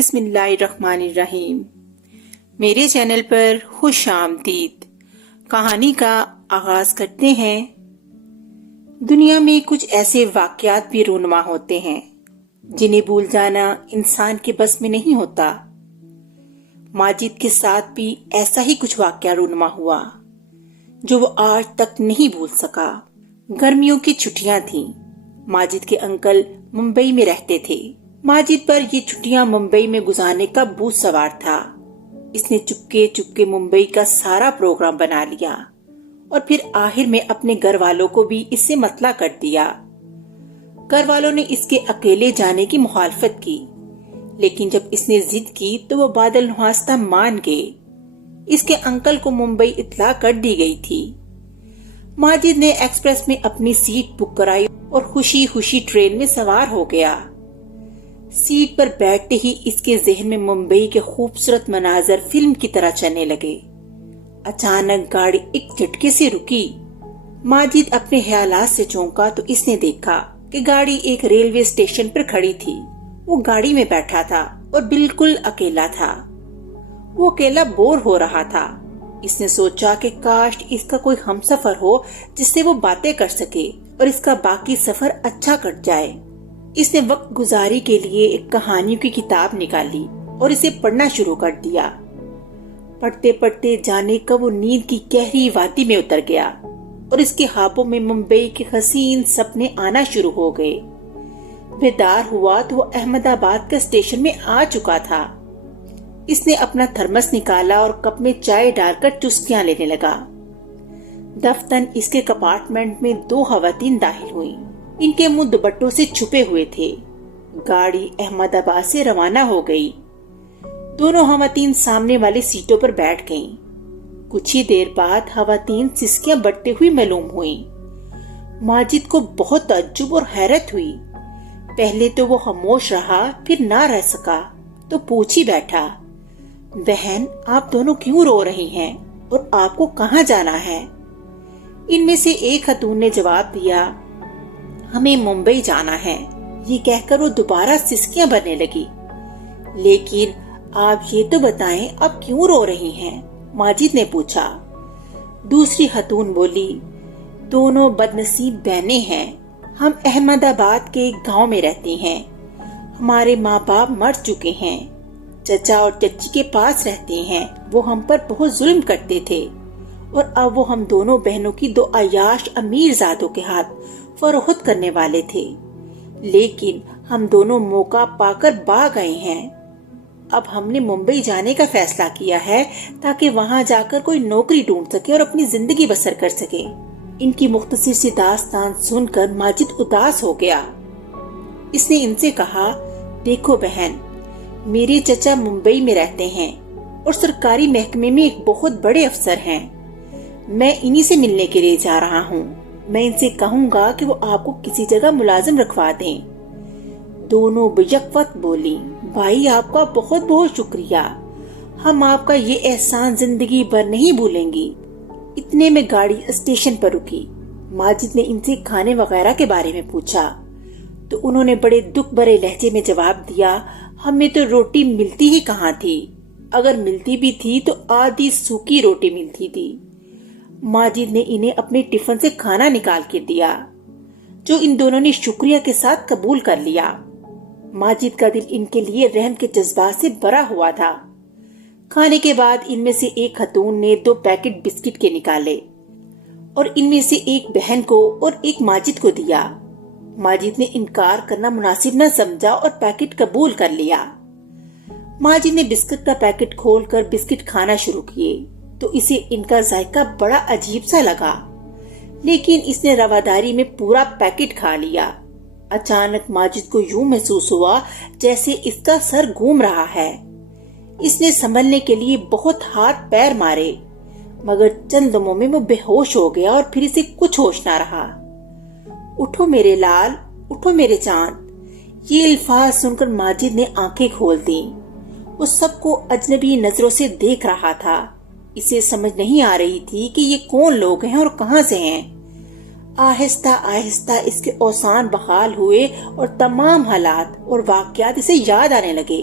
بسم اللہ الرحمن الرحیم۔ میرے چینل پر خوش آمدید۔ کہانی کا آغاز کرتے ہیں۔ دنیا میں کچھ ایسے واقعات بھی رونما ہوتے ہیں جنہیں بھول جانا انسان کے بس میں نہیں ہوتا۔ ماجد کے ساتھ بھی ایسا ہی کچھ واقعہ رونما ہوا جو وہ آج تک نہیں بھول سکا۔ گرمیوں کی چھٹیاں تھیں۔ ماجد کے انکل ممبئی میں رہتے تھے۔ ماجد پر یہ چھٹیاں ممبئی میں گزارنے کا بھوت سوار تھا۔ اس نے چپکے چپکے ممبئی کا سارا پروگرام بنا لیا اور پھر آخر میں اپنے گھر والوں کو بھی اس سے مطلع کر دیا۔ گھر والوں نے اس کے اکیلے جانے کی مخالفت کی، لیکن جب اس نے ضد کی تو وہ بادل نخواستہ مان گئے۔ اس کے انکل کو ممبئی اطلاع کر دی گئی تھی۔ ماجد نے ایکسپریس میں اپنی سیٹ بک کرائی اور خوشی خوشی ٹرین میں سوار ہو گیا۔ سیٹ پر بیٹھتے ہی اس کے ذہن میں ممبئی کے خوبصورت مناظر فلم کی طرح چلنے لگے۔ اچانک گاڑی ایک جھٹکے سے رکی۔ ماجد اپنے خیالات سے چونکا تو اس نے دیکھا کہ گاڑی ایک ریلوے اسٹیشن پر کھڑی تھی۔ وہ گاڑی میں بیٹھا تھا اور بالکل اکیلا تھا۔ وہ اکیلا بور ہو رہا تھا۔ اس نے سوچا کہ کاش اس کا کوئی ہمسفر ہو جس سے وہ باتیں کر سکے اور اس کا باقی سفر اچھا کٹ جائے۔ اس نے وقت گزاری کے لیے ایک کہانیوں کی کتاب نکالی اور اسے پڑھنا شروع کر دیا۔ پڑھتے پڑھتے جانے کا وہ نیند کی گہری وادی میں اتر گیا اور اس کے خوابوں میں ممبئی کے حسین سپنے آنا شروع ہو گئے۔ بیدار ہوا تو وہ احمد آباد کا اسٹیشن میں آ چکا تھا۔ اس نے اپنا تھرمس نکالا اور کپ میں چائے ڈال کر چسکیاں لینے لگا۔ دفتن اس کے کمپارٹمنٹ میں دو خواتین داخل ہوئیں۔ ان کے منہ دوپٹوں سے چھپے ہوئے تھے۔ گاڑی احمد آباد سے روانہ ہو گئی۔ دونوں خواتین سامنے والی سیٹوں پر بیٹھ گئیں۔ کچھ ہی دیر بعد خواتین سسکیاں بٹتے ہوئی معلوم ہوئیں۔ ماجد کو بہت تعجب اور حیرت ہوئی۔ پہلے تو وہ خاموش رہا، پھر نہ رہ سکا تو پوچھ ہی بیٹھا، بہن آپ دونوں کیوں رو رہی ہیں اور آپ کو کہاں جانا ہے؟ ان میں سے ایک خاتون نے جواب دیا، ہمیں ممبئی جانا ہے۔ یہ کہہ کر وہ دوبارہ سسکیاں بھرنے لگی۔ لیکن آپ یہ تو بتائیں آپ کیوں رو رہی ہیں؟ ماجد نے پوچھا۔ دوسری خاتون بولی، دونوں بدنصیب بہنیں ہیں۔ ہم احمد آباد کے ایک گاؤں میں رہتی ہیں۔ ہمارے ماں باپ مر چکے ہیں۔ چچا اور چچی کے پاس رہتے ہیں۔ وہ ہم پر بہت ظلم کرتے تھے اور اب وہ ہم دونوں بہنوں کی دو عیاش امیر زادوں کے ہاتھ فروخت کرنے والے تھے، لیکن ہم دونوں موقع پا کر بھاگ گئے ہیں۔ اب ہم نے ممبئی جانے کا فیصلہ کیا ہے تاکہ وہاں جا کر کوئی نوکری ڈھونڈ سکے اور اپنی زندگی بسر کر سکے۔ ان کی مختصر سی داستان سن کر ماجد اداس ہو گیا۔ اس نے ان سے کہا، دیکھو بہن، میرے چچا ممبئی میں رہتے ہیں اور سرکاری محکمے میں ایک بہت بڑے افسر ہیں۔ میں انہی سے ملنے کے لیے جا رہا ہوں۔ میں ان سے کہوں گا کہ وہ آپ کو کسی جگہ ملازم رکھوا دیں۔ دونوں بیک وقت بولی، بھائی آپ کا بہت بہت شکریہ۔ ہم آپ کا یہ احسان زندگی بھر نہیں بھولیں گی۔ اتنے میں گاڑی اسٹیشن پر رکی۔ ماجد نے ان سے کھانے وغیرہ کے بارے میں پوچھا تو انہوں نے بڑے دکھ بھرے لہجے میں جواب دیا، ہمیں تو روٹی ملتی ہی کہاں تھی، اگر ملتی بھی تھی تو آدھی سوکھی روٹی ملتی تھی۔ ماجد نے انہیں اپنے ٹفن سے کھانا نکال کے دیا جو ان دونوں نے شکریہ کے ساتھ قبول کر لیا۔ ماجد کا دل ان کے لیے رحم کے جذبات سے بھرا ہوا تھا۔ کھانے کے بعد ان میں سے ایک خاتون نے 2 پیکٹ بسکٹ کے نکالے اور ان میں سے ایک بہن کو اور ایک ماجد کو دیا۔ ماجد نے انکار کرنا مناسب نہ سمجھا اور پیکٹ قبول کر لیا۔ ماجد نے بسکٹ کا پیکٹ کھول کر بسکٹ کھانا شروع کیے تو اسے ان کا ذائقہ بڑا عجیب سا لگا، لیکن اس نے رواداری میں پورا پیکٹ کھا لیا۔ اچانک ماجد کو یوں محسوس ہوا جیسے اس کا سر گھوم رہا ہے۔ اس نے سنبھلنے کے لیے بہت ہاتھ پیر مارے، مگر چند لمحوں میں وہ بے ہوش ہو گیا اور پھر اسے کچھ ہوش نہ رہا۔ اٹھو میرے لال، اٹھو میرے چاند۔ یہ الفاظ سن کر ماجد نے آنکھیں کھول دیں۔ وہ سب کو اجنبی نظروں سے دیکھ رہا تھا۔ اسے سمجھ نہیں آ رہی تھی کہ یہ کون لوگ ہیں اور کہاں سے ہیں۔ آہستہ آہستہ اس کے اوسان بحال ہوئے اور تمام حالات اور واقعات اسے یاد آنے لگے۔